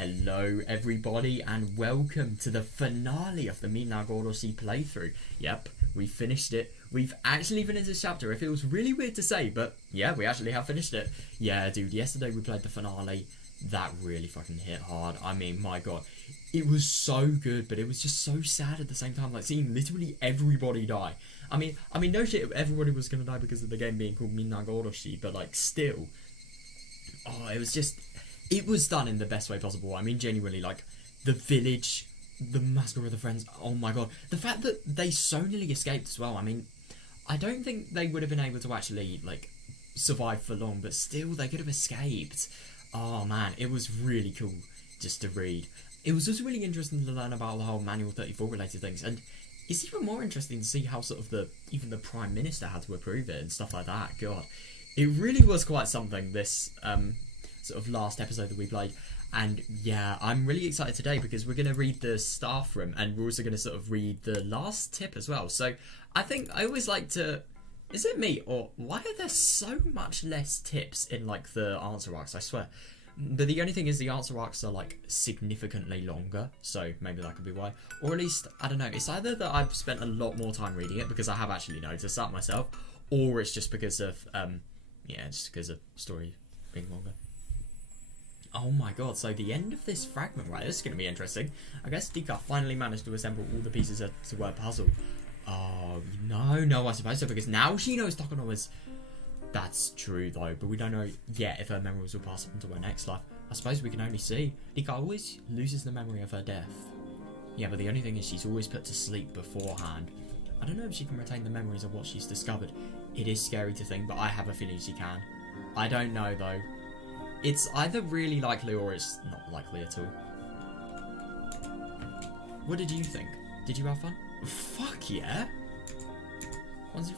Hello everybody and welcome to the finale of the Minagoroshi playthrough. Yep, we finished it. We've actually finished this chapter. It feels really weird to say, but yeah, we actually have finished it. Yeah, dude, yesterday we played the finale. That really fucking hit hard. I mean, my god. It was so good, but it was just so sad at the same time, like seeing literally everybody die. I mean, no shit, everybody was gonna die because of the game being called Minagoroshi, but like, still. Oh, it was done in the best way possible. I mean, genuinely, like, the village, the massacre of the friends, oh my god. The fact that they so nearly escaped as well, I mean, I don't think they would have been able to actually, like, survive for long, but still, they could have escaped. Oh man, it was really cool just to read. It was just really interesting to learn about the whole Manual 34 related things, and it's even more interesting to see how sort of even the Prime Minister had to approve it and stuff like that. God, it really was quite something, this sort of last episode that we played. And yeah, I'm really excited today because we're going to read the staff room and we're also going to sort of read the last tip as well. So I think I always like to... Is it me, or why are there so much less tips in like the answer arcs? I swear. But the only thing is the answer arcs are like significantly longer, so maybe that could be why. Or at least, I don't know, it's either that I've spent a lot more time reading it because I have actually noticed that myself, or it's just because of, yeah, just because of story being longer. Oh my god, so the end of this fragment, right, this is going to be interesting. I guess Dika finally managed to assemble all the pieces to a puzzle. Oh, no, I suppose so, because now she knows Takano was... That's true, though, but we don't know yet if her memories will pass into her next life. I suppose we can only see. Dika always loses the memory of her death. Yeah, but the only thing is she's always put to sleep beforehand. I don't know if she can retain the memories of what she's discovered. It is scary to think, but I have a feeling she can. I don't know, though. It's either really likely or it's not likely at all. What did you think? Did you have fun? Fuck yeah! Once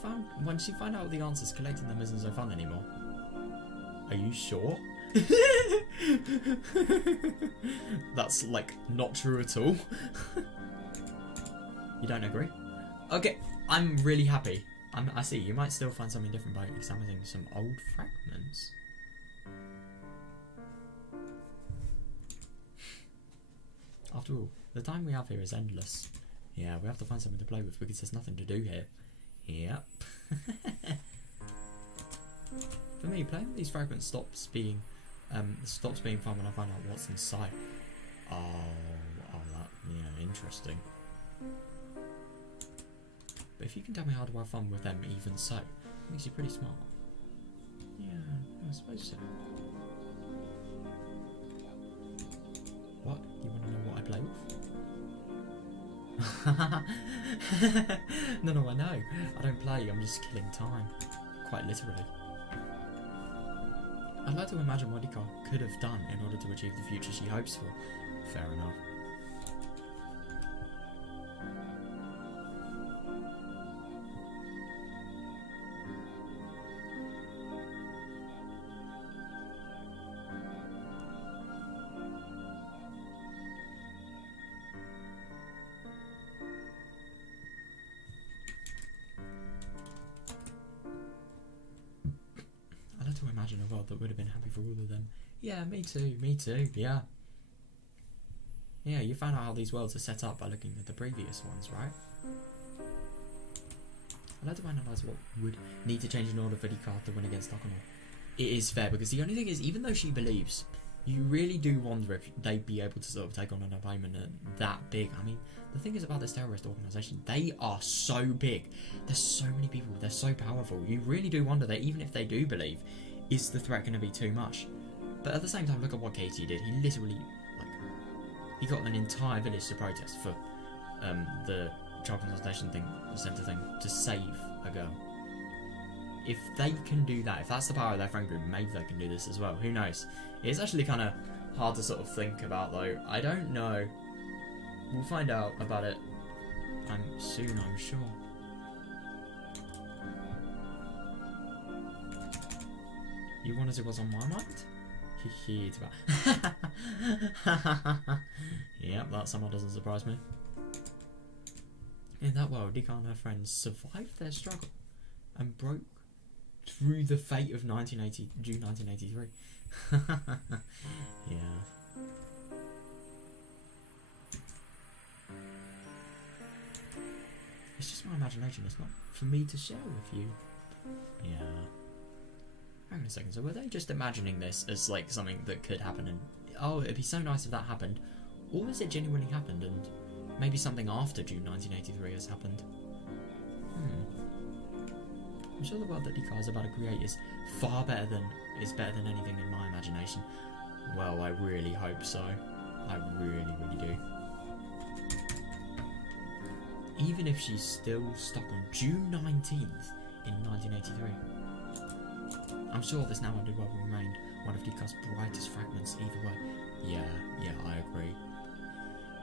you find out the answers, collecting them isn't so fun anymore. Are you sure? That's like not true at all. You don't agree? Okay, I'm really happy. I see. You might still find something different by examining some old fragments. After all, the time we have here is endless. Yeah, we have to find something to play with because there's nothing to do here. Yep. For me, playing with these fragments stops being fun when I find out what's inside. Oh, that, yeah, interesting. But if you can tell me how to have fun with them, even so, it makes you pretty smart. Yeah, I suppose so. What? You want to know what I play with? No, I know. I don't play, I'm just killing time. Quite literally. I'd like to imagine what Ika could have done in order to achieve the future she hopes for. Fair enough. To imagine a world that would have been happy for all of them. Yeah, me too, yeah. Yeah, you found out how these worlds are set up by looking at the previous ones, right? I'd like to analyse what would need to change in order for Rika to win against Takano. It is fair, because the only thing is, even though she believes, you really do wonder if they'd be able to sort of take on an opponent that big. I mean, the thing is about this terrorist organisation, they are so big. There's so many people, they're so powerful. You really do wonder that even if they do believe, is the threat going to be too much? But at the same time, look at what Katie did. He literally, like, he got an entire village to protest for the child consultation centre thing to save a girl. If they can do that, if that's the power of their friend group, maybe they can do this as well. Who knows? It's actually kind of hard to sort of think about, though. I don't know. We'll find out about it soon, I'm sure. You wanted to what's on my mind? It's about... Yep, that somehow doesn't surprise me. In that world, Dika and her friends survived their struggle and broke through the fate of June 1983. Yeah. my imagination. It's not for me to share with you. Yeah. Hang on a second. So were they just imagining this as like something that could happen and oh, it'd be so nice if that happened, or has it genuinely happened and maybe something after June 1983 has happened? I'm sure the world that Dika is about to create is better than anything in my imagination. Well, I really hope so. I really, really do. Even if she's still stuck on June 19th in 1983. I'm sure this now ended well will remain one of Dika's brightest fragments either way. Yeah, I agree.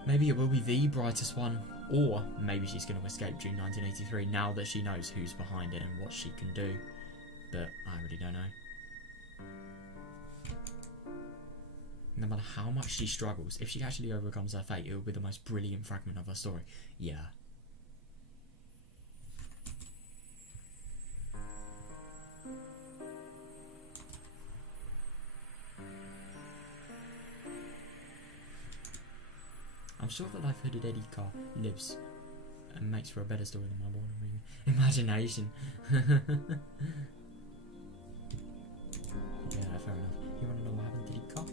Maybe it will be the brightest one, or maybe she's going to escape June 1983 now that she knows who's behind it and what she can do. But I really don't know. No matter how much she struggles, if she actually overcomes her fate, it will be the most brilliant fragment of her story. Yeah. I'm sure the life hooded Eddie Carr lives and makes for a better story than my wandering imagination. Yeah, fair enough. You want to know what happened to Eddie Carr?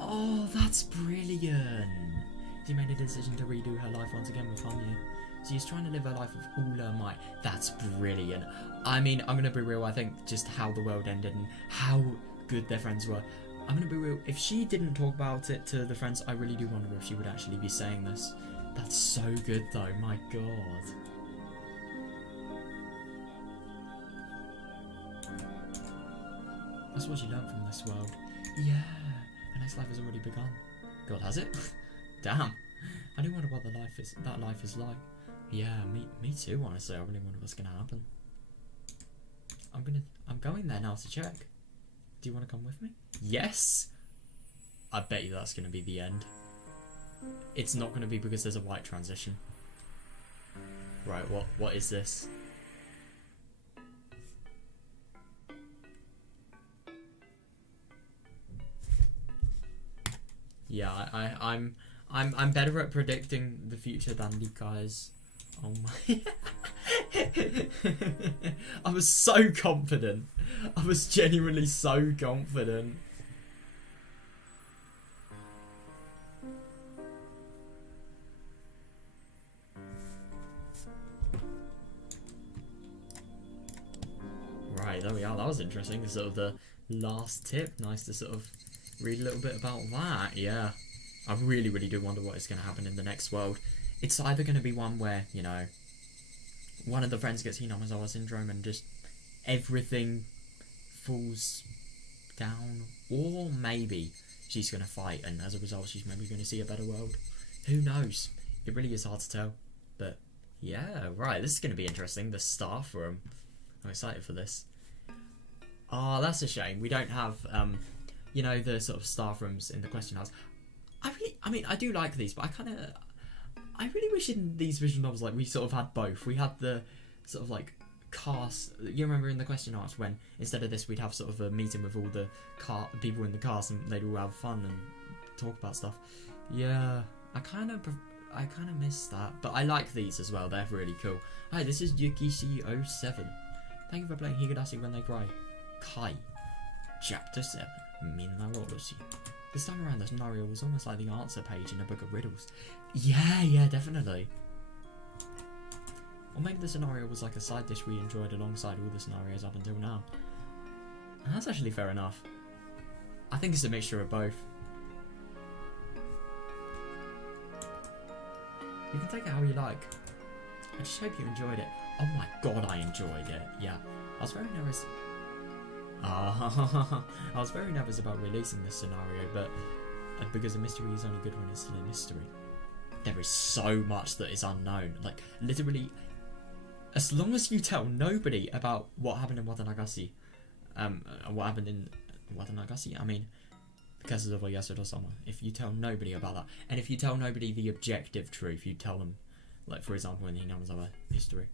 Oh, that's brilliant! She made a decision to redo her life once again with Hanyu. She's trying to live her life with all her might. That's brilliant. I mean, I'm going to be real, I think just how the world ended and how good their friends were. I'm going to be real, if she didn't talk about it to the friends, I really do wonder if she would actually be saying this. That's so good though, my god. That's what she learned from this world. Yeah, her next life has already begun. God, has it? Damn. I do wonder what that life is like. Yeah, me too, honestly. I really wonder what's going to happen. I'm going there now to check. Do you want to come with me? Yes! I bet you that's going to be the end. It's not going to be because there's a white transition. Right, what is this? Yeah, I'm better at predicting the future than you guys. Oh my. I was so confident. I was genuinely so confident. Right, there we are. That was interesting. Sort of the last tip. Nice to sort of read a little bit about that. Yeah. I really, really do wonder what is going to happen in the next world. It's either going to be one where, you know, one of the friends gets Hinamizawa syndrome and just everything falls down, or maybe she's going to fight and as a result she's maybe going to see a better world. Who knows? It really is hard to tell. But yeah, right, this is going to be interesting. The staff room. I'm excited for this. Oh, that's a shame. We don't have, you know, the sort of staff rooms in the question house. I mean, I do like these, but I really wish in these visual novels, like, we sort of had both. We had the sort of, like, cast. You remember in the question house when, instead of this, we'd have sort of a meeting with all the people in the cast and they'd all have fun and talk about stuff. Yeah, I kind of miss that. But I like these as well. They're really cool. Hi, this is Yukishi07. Thank you for playing Higurashi When They Cry. Kai. Chapter 7. Minagoroshi. This time around, the scenario was almost like the answer page in a book of riddles. Yeah, definitely. Or maybe the scenario was like a side dish we enjoyed alongside all the scenarios up until now. And that's actually fair enough. I think it's a mixture of both. You can take it how you like. I just hope you enjoyed it. Oh my god, I enjoyed it. Yeah. I was very nervous. I was very nervous about releasing this scenario, but because a mystery is only good when it's still a mystery. There is so much that is unknown. Like, literally, as long as you tell nobody about what happened in Watanagasi, what happened in Watanagasi, I mean, because of Yasudo-sama, if you tell nobody about that, and if you tell nobody the objective truth, you tell them, like, for example, in the Hinamizawa history.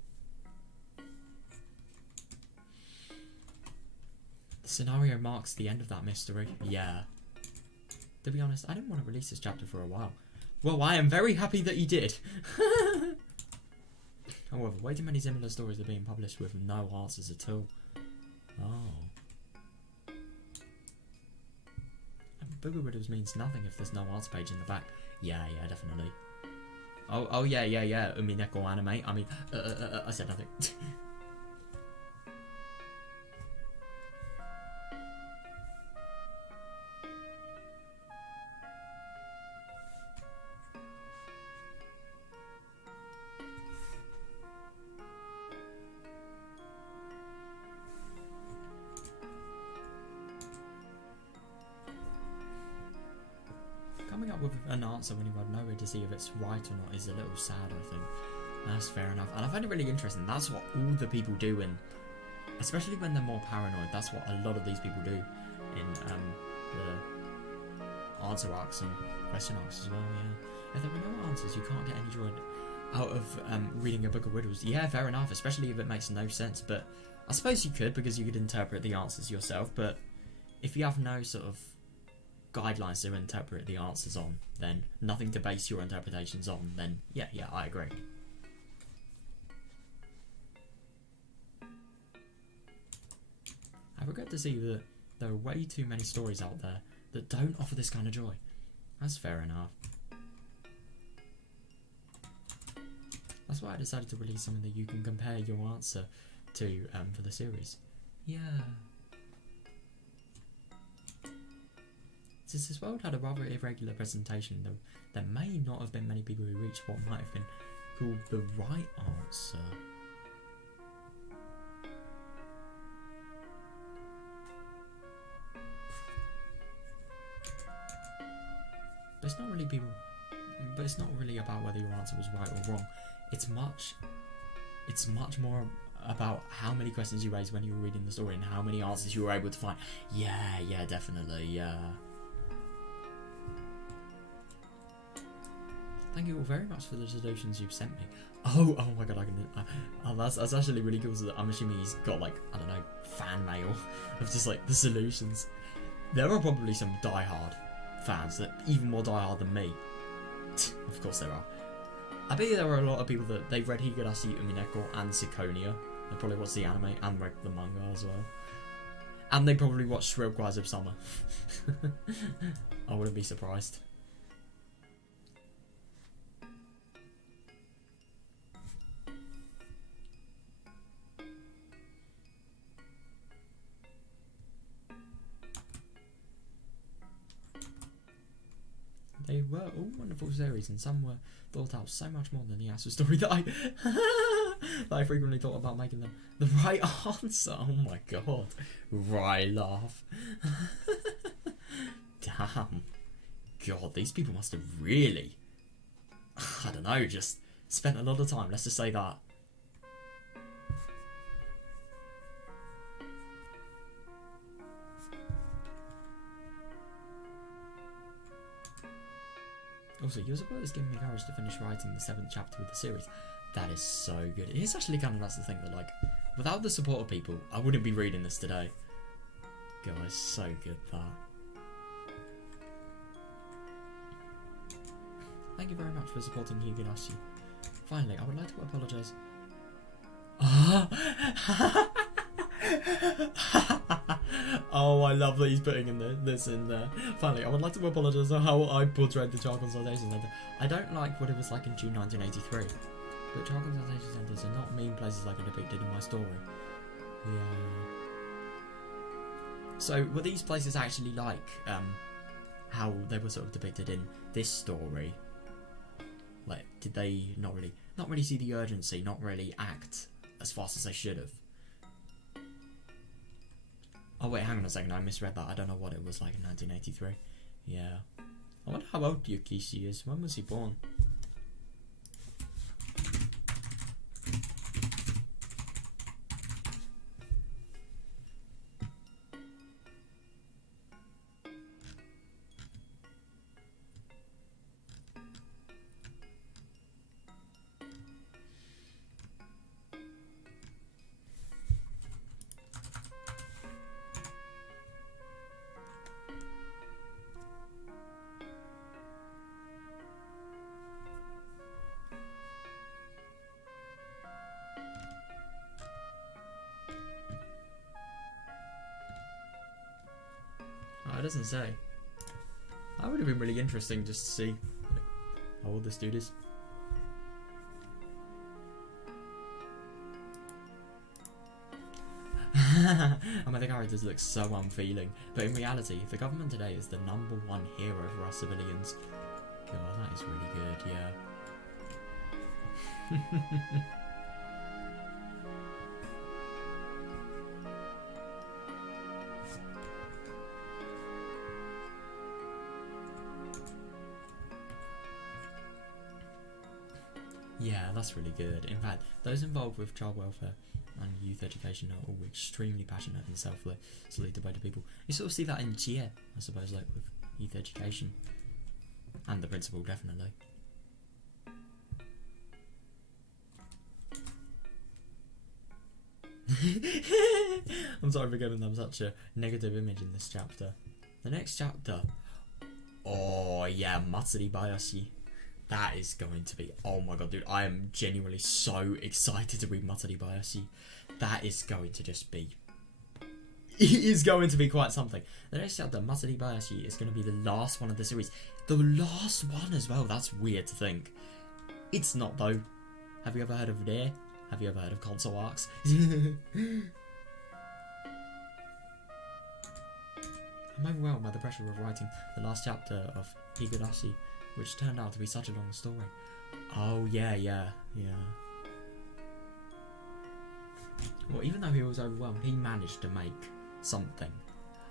The scenario marks the end of that mystery. Yeah. To be honest, I didn't want to release this chapter for a while. Well, I am very happy that he did. However, way too many similar stories are being published with no answers at all. Oh. And Booger Riddles means nothing if there's no answer page in the back. Yeah, definitely. Oh, yeah. Umineko anime. I mean, I said nothing. Coming up with an answer when you have no way to see if it's right or not is a little sad, I think. That's fair enough. And I find it really interesting. That's what all the people do, and especially when they're more paranoid, that's what a lot of these people do in the answer arcs and question arcs as well, yeah. If there are no answers, you can't get any joy out of reading a book of riddles. Yeah, fair enough, especially if it makes no sense, but I suppose you could, because you could interpret the answers yourself, but if you have no sort of guidelines to interpret the answers on, then nothing to base your interpretations on, then yeah, I agree. I regret to see that there are way too many stories out there that don't offer this kind of joy. That's fair enough. That's why I decided to release something that you can compare your answer to for the series. Yeah. Since this world had a rather irregular presentation, there may not have been many people who reached what might have been called the right answer. But it's not really about whether your answer was right or wrong. It's much more about how many questions you raised when you were reading the story and how many answers you were able to find. Yeah, definitely, yeah. Thank you all very much for the solutions you've sent me. Oh my god, that's actually really cool. So I'm assuming he's got, like, I don't know, fan mail of just like the solutions. There are probably some die-hard fans that even more die-hard than me. Of course there are. I bet there are a lot of people that they've read Higurashi, Umineko and Syconia. They probably watched the anime and read the manga as well. And they probably watched Shrill Cries of Summer. I wouldn't be surprised. They were all wonderful series, and some were thought out so much more than the actual story that I frequently thought about making them the right answer. Oh my god. Right laugh. Damn. God, these people must have really, I don't know, just spent a lot of time, let's just say that. Also, your support has given me courage to finish writing the 7th chapter of the series. That is so good. It is actually kind of nice to think that, like, without the support of people, I wouldn't be reading this today. God, it's so good, that. Thank you very much for supporting Higurashi. Finally, I would like to apologise. Oh, I love that he's putting in this in there. Finally, I would like to apologise for how I portrayed the Child Consultation Centre. I don't like what it was like in June 1983, but Child Consultation Centres are not mean places like are depicted in my story. Yeah. So, were these places actually like how they were sort of depicted in this story? Like, did they not really see the urgency, not really act as fast as they should have? Oh wait, hang on a second, I misread that. I don't know what it was like in 1983. Yeah. I wonder how old Yukishi is. When was he born? it doesn't say. That would have been really interesting just to see like, how old this dude is. I mean, the characters look so unfeeling, but in reality, the government today is the #1 hero for us civilians. God, that is really good, yeah. Yeah, that's really good. In fact, those involved with child welfare and youth education are all extremely passionate and selflessly devoted people. You sort of see that in Jie, I suppose, like with youth education. And the principal, definitely. I'm sorry for giving them such a negative image in this chapter. The next chapter. Oh yeah, Matsuri Bayashi. That is going to be, oh my god, dude, I am genuinely so excited to read Matsuri Bayashi. That is going to just be, it is going to be quite something. The next chapter, Matsuri Bayashi, is going to be the last one of the series. The last one as well, that's weird to think. It's not though. Have you ever heard of Rare? Have you ever heard of console arcs? I'm overwhelmed by the pressure of writing the last chapter of Higurashi, which turned out to be such a long story. Oh, yeah. Well, even though he was overwhelmed, he managed to make something.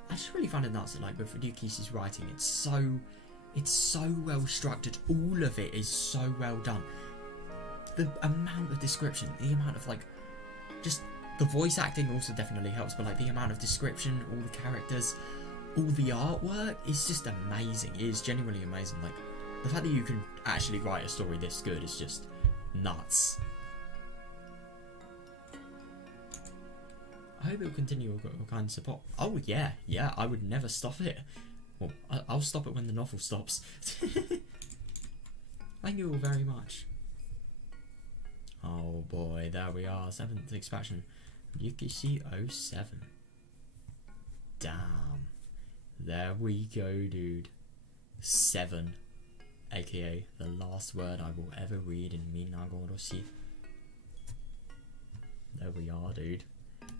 I just really find it nuts that, like, with Ryukishi's writing, it's so well structured. All of it is so well done. The amount of description, the amount of, like, just the voice acting also definitely helps, but, like, the amount of description, all the characters, all the artwork is just amazing. It is genuinely amazing. Like, the fact that you can actually write a story this good is just nuts. I hope it will continue with kind of support. Oh yeah, I would never stop it. Well, I'll stop it when the novel stops. Thank you all very much. Oh boy, there we are, 7th expansion. Ryukishi 07. Damn. There we go, dude. 7. AKA the last word I will ever read in Minagoroshi. There we are, dude.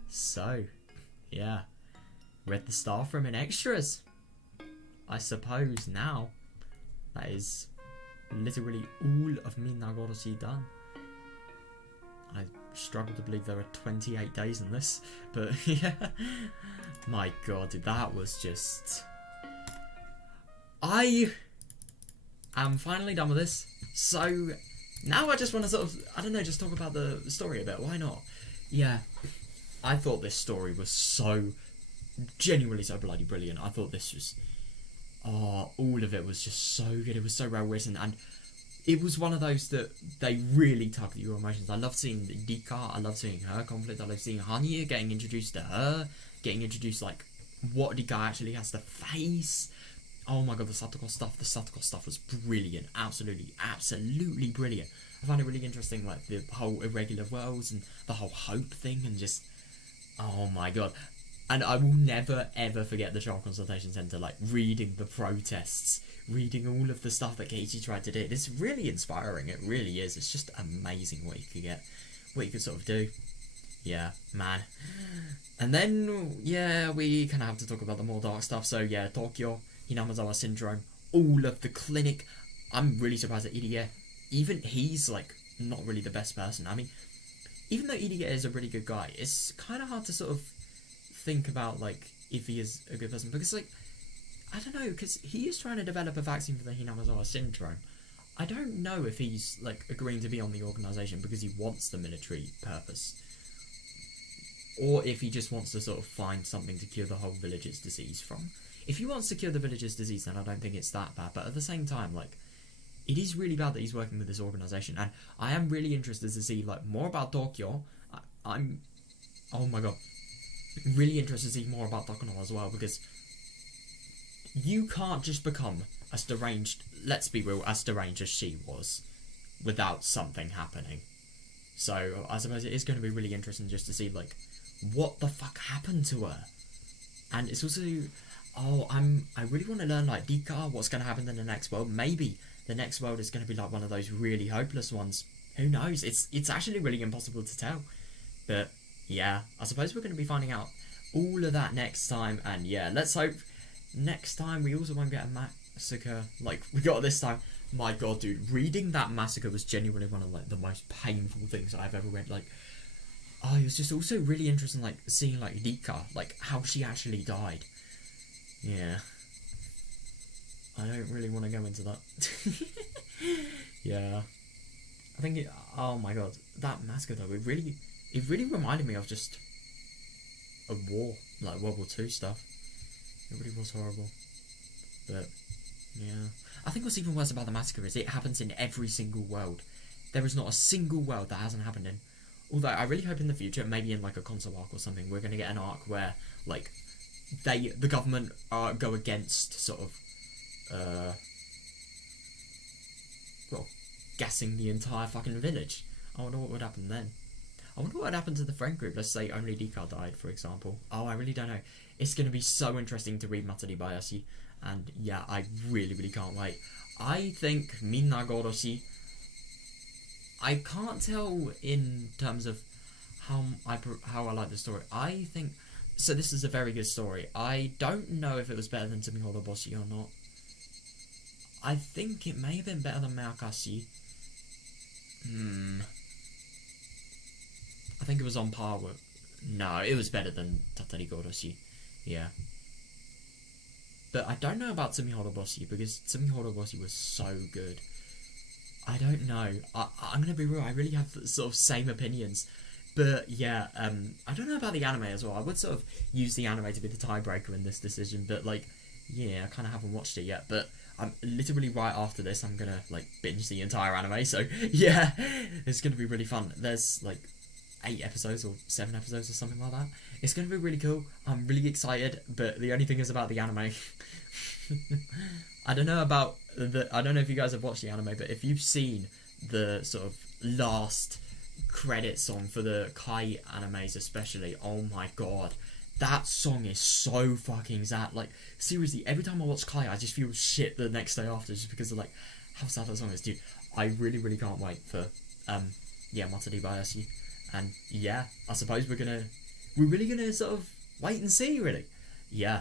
So, yeah. Read the staff room in extras. I suppose now that is literally all of Minagoroshi done. I struggle to believe there are 28 days in this, but yeah. My god, dude, that was just... I am finally done with this, so now I just want to sort of, I don't know, just talk about the story a bit, why not? Yeah, I thought this story was so, genuinely so bloody brilliant. I thought this was, all of it was just so good, it was so well written, and it was one of those that they really tugged at your emotions. I love seeing Rika, I love seeing her conflict, I love seeing Hanya getting introduced to her, getting introduced, like, what Rika actually has to face. Oh my god, the Satoko stuff was brilliant. Absolutely brilliant. I find it really interesting, like, the whole irregular worlds and the whole hope thing, and just, oh my god. And I will never ever forget the Child Consultation Centre, like, reading the protests, reading all of the stuff that Keiichi tried to do. It's really inspiring, it really is. It's just amazing what you could get, what you could sort of do. Yeah, man. And then, yeah, we kind of have to talk about the more dark stuff. So yeah, Tokyo, Hinamazawa Syndrome, all of the clinic. I'm really surprised at Irie. Even he's, like, not really the best person. I mean, even though Irie is a really good guy, it's kind of hard to sort of think about, like, if he is a good person. Because, like, I don't know, because he is trying to develop a vaccine for the Hinamazawa Syndrome. I don't know if he's, like, agreeing to be on the organisation because he wants the military purpose. Or if he just wants to sort of find something to cure the whole village's disease from. If he wants to cure the village's disease, then I don't think it's that bad. But at the same time, like, it is really bad that he's working with this organisation. And I am really interested to see, like, more about Tokyo. I'm, oh my god, really interested to see more about Takuno as well. Because you can't just become as deranged, let's be real, as deranged as she was without something happening. So I suppose it is going to be really interesting just to see, like, what the fuck happened to her. And it's also, Oh, I really want to learn like Dika, what's going to happen in the next world. Maybe the next world is going to be like one of those really hopeless ones. Who knows? It's actually really impossible to tell. But yeah, I suppose we're going to be finding out all of that next time. And yeah, let's hope next time we also won't get a massacre like we got this time. My god, dude, reading that massacre was genuinely one of like the most painful things I've ever read. Like, oh, it was just also really interesting, like seeing like Rika, like how she actually died. Yeah, I don't really want to go into that. Yeah, I think it. Oh my god, that massacre though, it really reminded me of just a war, like World War Two stuff. It really was horrible, but yeah. I think what's even worse about the massacre is it happens in every single world. There is not a single world that hasn't happened in. Although I really hope in the future, maybe in like a console arc or something, we're gonna get an arc where like the government go against sort of well, gassing the entire fucking village. I wonder what would happen then. I wonder what would happen to the friend group. Let's say only Dika died, for example. Oh, I really don't know. It's going to be so interesting to read Matsuri Bayashi. And yeah, I really, really can't wait. I think Minagoroshi, I can't tell in terms of how I like the story. I think, so this is a very good story. I don't know if it was better than Boshi or not. I think it may have been better than Minagoroshi. I think it was on par with... No, it was better than Tatari Goroshi. Yeah. But I don't know about Boshi because Boshi was so good. I don't know. I'm going to be real, I really have the sort of same opinions. But yeah, I don't know about the anime as well. I would sort of use the anime to be the tiebreaker in this decision. But like, yeah, I kind of haven't watched it yet. But I'm literally right after this, I'm going to like binge the entire anime. So yeah, it's going to be really fun. There's like 8 episodes or 7 episodes or something like that. It's going to be really cool. I'm really excited, but the only thing is about the anime. I don't know about I don't know if you guys have watched the anime, but if you've seen the sort of last credit song for the Kai animes especially, oh my god, that song is so fucking sad. Like, seriously, every time I watch Kai, I just feel shit the next day after, just because of like how sad that song is. Dude, I really, really can't wait for Matsuri Bayashi. And yeah, I suppose we're really gonna sort of wait and see, really. Yeah,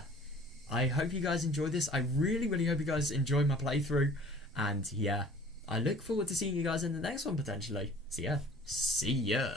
I hope you guys enjoyed this. I really, really hope you guys enjoyed my playthrough. And yeah, I look forward to seeing you guys in the next one potentially. So yeah, see ya.